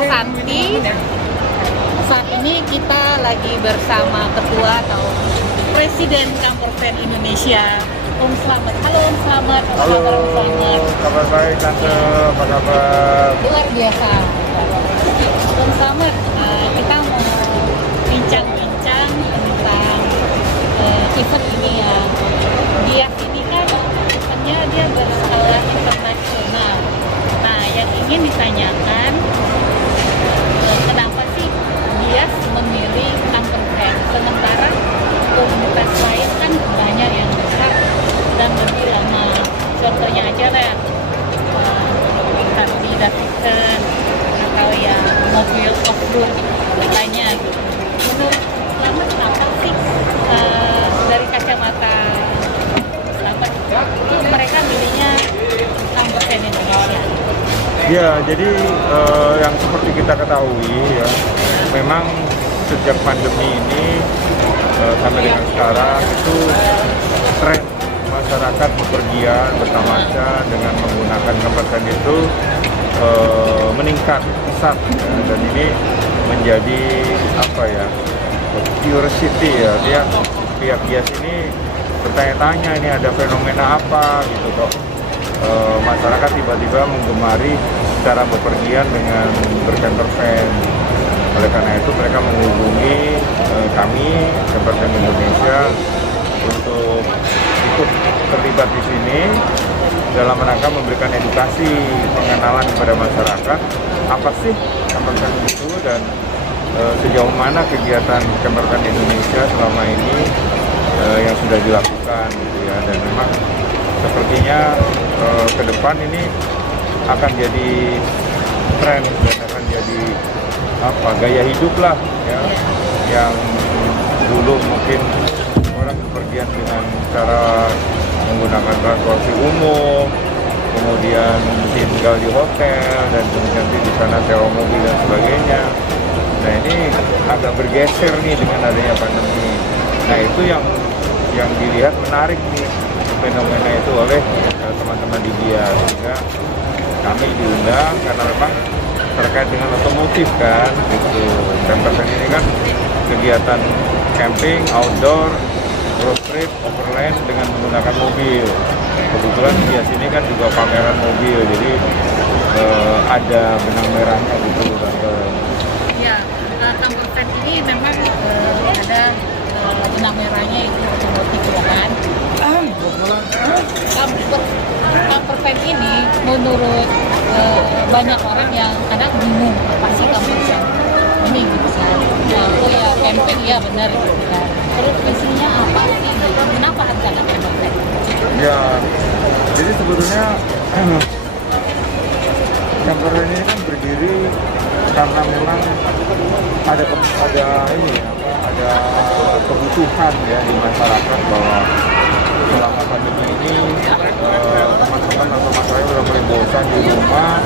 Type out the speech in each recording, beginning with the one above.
Santi. Saat ini kita lagi bersama Ketua atau Presiden Campervan Indonesia, Om Slamet. Halo Om Slamet, apa Halo, kabar Om Slamet? kabar baik Tante, apa kabar? Luar biasa. Om Slamet, kita mau bincang-bincang tentang event ini ya. Gias ini kan eventnya dia berskala internasional. Nah, yang ingin ditanyakan, kenapa sih Gias memilih campervan sementara komunitas lain kan banyak yang besar dan lebih lama. Contohnya aja lah, Harley Davidson atau yang mobil off-road lainnya gitu. Menurut Slamet apa sih dari kacamata Slamet mereka milihnya campervan Indonesia? Ya, jadi yang seperti kita ketahui ya, memang sejak pandemi ini sampai dengan sekarang itu tren masyarakat bepergian bertamasya dengan menggunakan campervan itu meningkat pesat ya, dan ini menjadi apa ya, curiosity ya, dia pihak Gias ini bertanya-tanya ini ada fenomena apa gitu kok masyarakat tiba-tiba menggemari cara bepergian dengan bercampervan. Oleh karena itu mereka menghubungi kami Campervan Indonesia untuk ikut terlibat di sini dalam rangka memberikan edukasi pengenalan kepada masyarakat apa sih campervan itu dan sejauh mana kegiatan Campervan Indonesia selama ini yang sudah dilakukan gitu ya. Dan memang sepertinya ke depan ini akan jadi tren dan akan jadi apa, gaya hidup lah ya, yang dulu mungkin orang bepergian dengan cara menggunakan transportasi umum, kemudian tinggal di hotel dan kemudian di sana sewa mobil dan sebagainya. Nah, ini agak bergeser nih dengan adanya pandemi. Nah, itu yang dilihat menarik nih fenomena itu oleh teman-teman di Gias, sehingga kami diundang karena memang terkait dengan otomotif kan gitu. Campervan ini kan kegiatan camping, outdoor, road trip, overland dengan menggunakan mobil. Kebetulan Gias ini kan juga pameran mobil, jadi ada benang merahnya gitu. Ya, campervan ini memang ada benang merahnya itu otomotif ya kan. Campervan ini menurut banyak orang yang kadang bingung apa sih campervan ini gitu kan. Ya, oh ya camping ya benar gitu kan. Terus visinya apa sih gitu? Kenapa harus ada campervan? Ya, jadi sebetulnya campervan ini kan berdiri karena memang ada kebutuhan ya di masyarakat bahwa selama pandemi ini teman-teman atau masyarakat sudah mulai bosan di rumah,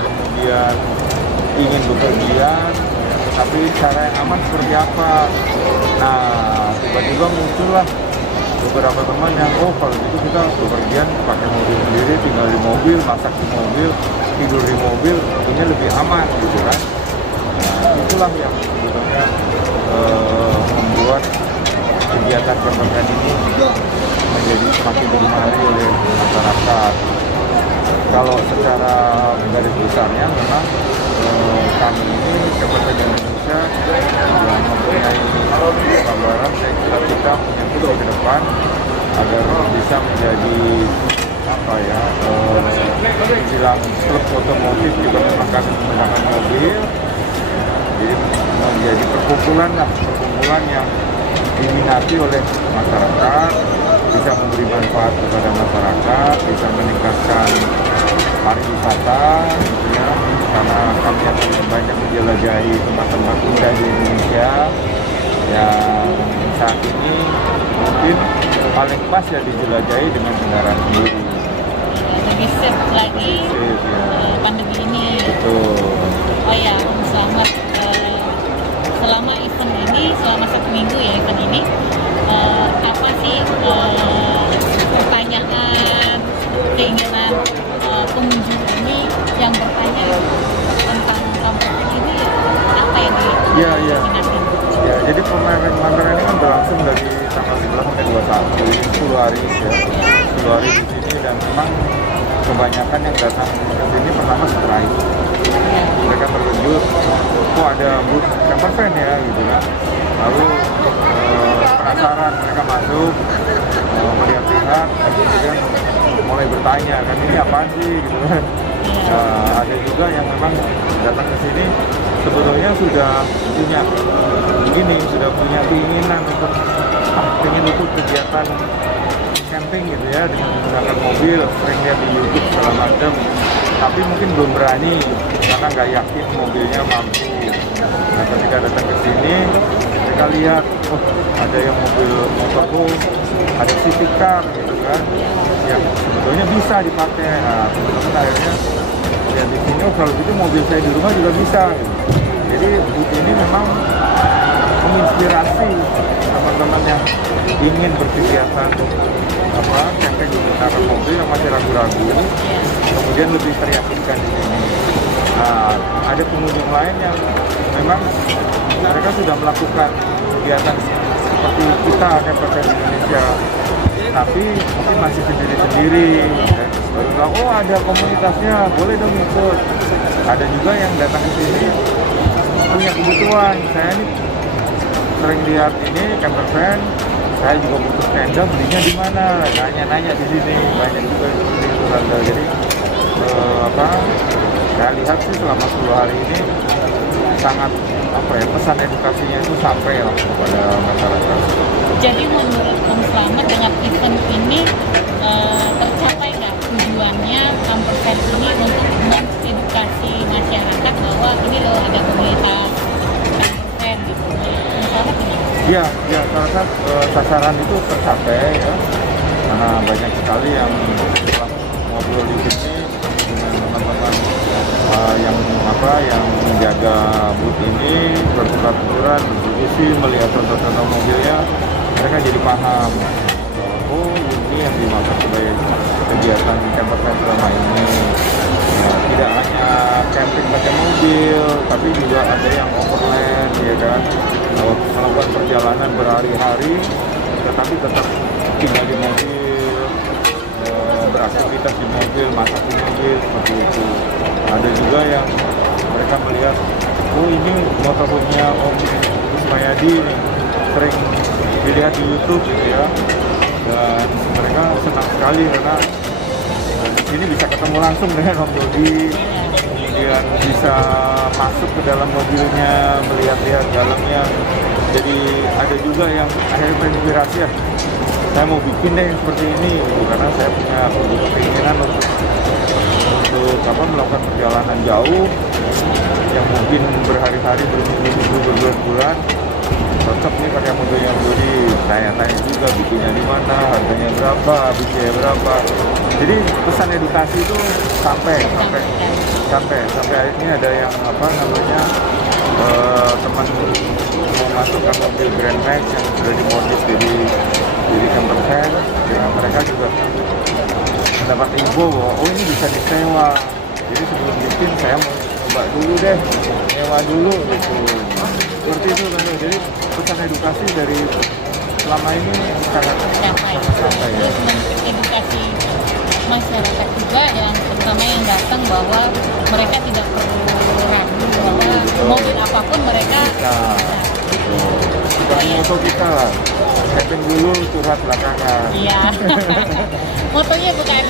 kemudian ingin bepergian, tapi cara yang aman seperti apa? Nah, tiba-tiba muncullah beberapa teman yang kalau gitu kita bepergian pakai mobil sendiri, tinggal di mobil, masak di mobil, tidur di mobil, ini lebih aman gitu kan. Nah, itulah yang sebetulnya membuat kegiatan campervan ini menjadi semakin digemari oleh masyarakat. Kalau secara garis besarnya memang kami ini Campervan Indonesia yang mempunyai gambaran, saya kira kita punya visi ke depan agar bisa menjadi apa ya, bilang klub otomotif juga memang kami menggunakan mobil, jadi menjadi perkumpulan yang diminati oleh masyarakat, bisa memberi manfaat kepada masyarakat, bisa meningkatkan pariwisata gitu ya, karena kami akan banyak menjelajahi tempat-tempat indah di Indonesia yang saat ini mungkin paling pas ya dijelajahi dengan kendaraan sendiri. Lebih safe lagi pandemi ini. Betul. Oh ya, selamat selama event ini, selama 1 minggu ya event ini, apa sih pertanyaan, keinginan pengunjung ini yang bertanya tentang Ya, jadi pameran ini kan berlangsung dari tanggal 11 sampai 21, ini 10 hari ya. 10 hari di sini dan memang kebanyakan yang datang ke sini pertama surprise. Mereka terkejut, kok ada booth camper van ya gitu kan. Lalu penasaran, mereka masuk, melihat-lihat, kemudian mulai bertanya kan ini apaan sih gitu kan. Ada juga yang memang datang ke sini sebetulnya sudah punya keinginan untuk ingin ikut kegiatan camping gitu ya dengan menggunakan mobil, sering lihat di YouTube segala macam, tapi mungkin belum berani karena nggak yakin mobilnya mampu. Nah, ketika datang ke sini mereka lihat, oh ada yang mobil motorhome, ada city car gitu kan, yang sebetulnya bisa dipakai. Nah, teman-teman akhirnya ya di sini, oh kalau gitu mobil saya di rumah juga bisa gitu. Jadi booth ini memang menginspirasi teman-teman yang ingin berkegiatan camping menggunakan mobil yang masih ragu-ragu, kemudian lebih teryakinkan di sini. Nah, ada pengunjung lain yang memang mereka sudah melakukan kegiatan seperti kita camper di Indonesia, tapi mungkin masih sendiri-sendiri. Baru bilang, oh ada komunitasnya, boleh dong ikut. Ada juga yang datang ke sini punya kebutuhan. Saya ini sering lihat ini camper van, saya juga butuh tenda, belinya di mana? Nanya-nanya di sini, banyak juga seperti itu tanda. Jadi saya lihat sih selama 10 hari ini sangat pesan edukasinya itu sampai lah kepada masyarakat. Jadi menurut Om Slamet dengan event ini tercapai nggak tujuannya camper van ini untuk mengedukasi masyarakat bahwa ini loh ada komunitas camper van gitu. Om Slamet gimana? Ya, karena sasaran itu tercapai ya, karena banyak sekali yang setelah ngobrol di sini dengan teman-teman yang menjaga booth ini, bertukar-tukaran, berdiskusi, melihat contoh-contoh mobilnya, mereka jadi paham. Oh, ini yang dimaksud sebagai kegiatan camper van selama ini. Nah, tidak hanya camping pakai mobil, tapi juga ada yang overland, ya kan, melakukan perjalanan berhari-hari, tetapi tetap tinggal di mobil, beraktivitas di mobil, masak di mobil, seperti itu. Ada juga yang mereka melihat, oh ini motorhome-nya Om Ismayadi nih, sering dilihat di YouTube gitu ya, dan mereka senang sekali karena di sini bisa ketemu langsung dengan Om Dodi, kemudian bisa masuk ke dalam mobilnya, melihat-lihat dalamnya. Jadi ada juga yang akhirnya terinspirasi, ya saya mau bikin deh yang seperti ini gitu, karena saya punya keinginan untuk melakukan perjalanan jauh yang mungkin berhari-hari, berminggu-minggu, berbulan-bulan. Cocok nih pakai mobilnya Dodi. Tanya-tanya juga bikinnya di mana, harganya berapa, biaya berapa. Jadi pesan edukasi itu sampai akhirnya ada yang teman mau masukkan mobil Grand Max yang sudah dimodif jadi camper van. Ya, mereka juga mendapat info bahwa oh ini bisa disewa. Jadi sebelum bikin saya mau coba dulu deh, nyewa dulu gitu. Seperti itu kan. Jadi pesan edukasi dari selama ini sangat sampai ya. Edukasi masyarakat juga yang terutama yang datang bahwa mereka tidak perlu ragu bahwa mobil apapun mereka kita moto kita lah, setting dulu, curhat belakangan. Iya. Motonya bukan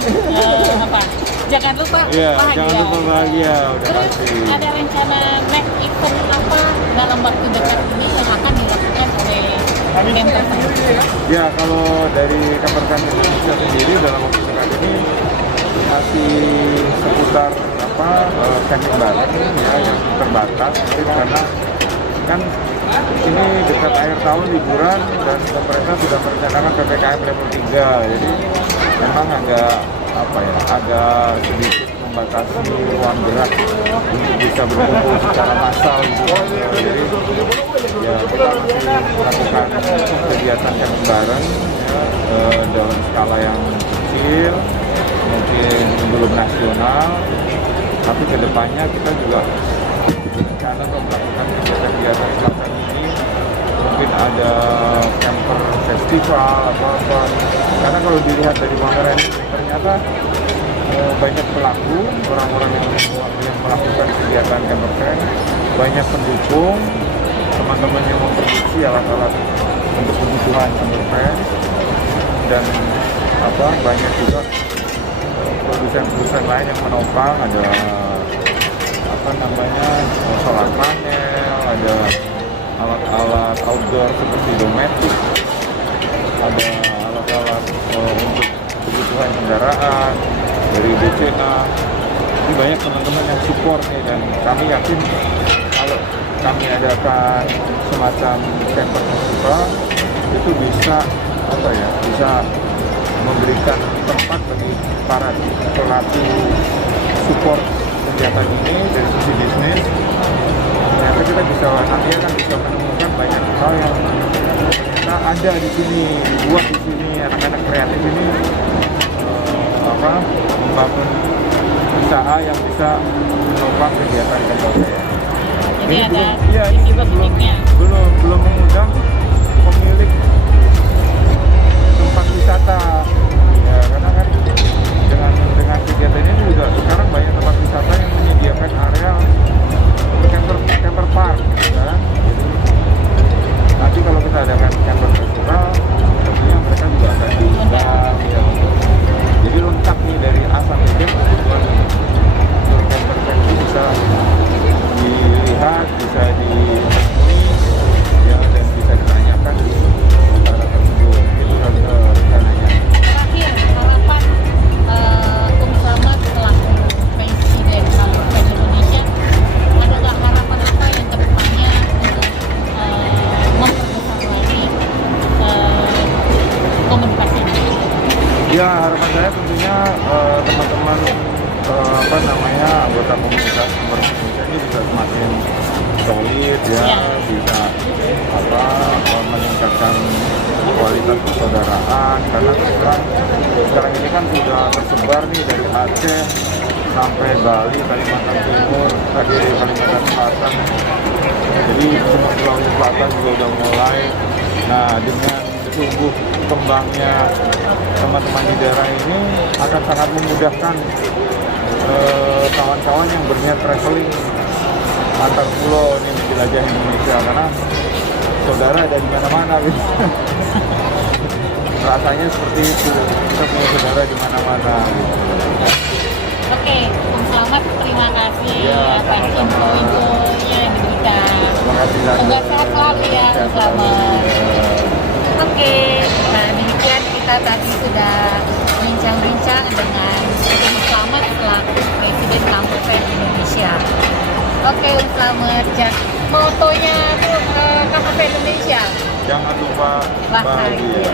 jangan lupa bahagia. Jangan lupa bahagia. Udah Terus pasti. ada rencana next event apa dalam waktu dekat ini yang akan dilakukan oleh camper? Ya, kalau dari camper van Indonesia sendiri dalam waktu dekat ini masih seputar camping bareng ya, yang terbatas mungkin karena kan ini dekat akhir tahun liburan dan pemerintah sudah merencanakan PPKM level 3, jadi memang agak sedikit membatasi ruang gerak untuk bisa berkumpul secara massal gitu. Jadi ya kita masih melakukan kegiatan camping bareng ya, dalam skala yang kecil, mungkin belum nasional, tapi kedepannya kita juga berencana untuk melakukan kegiatan semacam ini ada camper festival atau apa. Karena kalau dilihat dari pameran ini ternyata banyak pelaku, orang-orang yang melakukan kegiatan camper van, banyak pendukung, teman-teman yang memproduksi alat-alat untuk kebutuhan camper van, dan banyak juga produsen-produsen lain yang menopang. Ada solar panel, ada alat-alat outdoor seperti domestik, ada alat-alat untuk kebutuhan kendaraan dari BCA. Ini banyak teman-teman yang support nih, dan kami yakin kalau kami adakan semacam camper festival itu bisa bisa memberikan tempat bagi para pelaku support kegiatan ini dari sisi bisnis. Ternyata kita bisa menemukan banyak hal yang ternyata ada di sini, dibuat di sini. Anak-anak kreatif ini membangun usaha yang bisa menopang kegiatan kantor saya. Jadi ada ini kita belum mengundang pemilik tempat wisata ya, karena kan dengan kegiatan ini juga sekarang banyak tempat wisata yang menyediakan area untuk camper park kan. Nanti kalau kita adakan camper festival tentunya mereka juga akan diundang ya. Jadi lengkap nih dari A sampai Z, kebutuhan untuk camper van itu bisa dilihat, bisa ditemui ya, dan bisa ditanyakan para tersebut. Itu rencananya. Terakhir, harapan Selamat selaku Presiden Camper Van Indonesia, adalah harapan apa yang kedepannya untuk memperbesar lagi komunikasi ini? Ya, harapan saya tentunya teman-teman anggota komunitas camper Indonesia ini bisa semakin solid ya, bisa meningkatkan kualitas persaudaraan, karena sekarang ini kan sudah tersebar nih dari Aceh sampai Bali, Kalimantan Timur, tadi Kalimantan Selatan. Jadi semua Sulawesi Selatan juga udah mulai. Nah, dengan tumbuh kembangnya teman-teman di daerah ini akan sangat memudahkan kawan-kawan yang berniat traveling antar pulau ini menjelajah Indonesia, karena saudara ada di mana-mana gitu. Rasanya seperti itu, kita punya saudara di mana-mana gitu. Oke, Selamat, terima kasih Ya, atas info-infonya yang diberikan. Terima kasih. Semoga sehat selalu ya, Selamat. Oke, nah demikian kita tadi sudah bincang-bincang dengan Selamat selaku Presiden Camper Van Indonesia. Oke, Selamat, motonya tuh Camper Van Indonesia. Jangan lupa bahagia.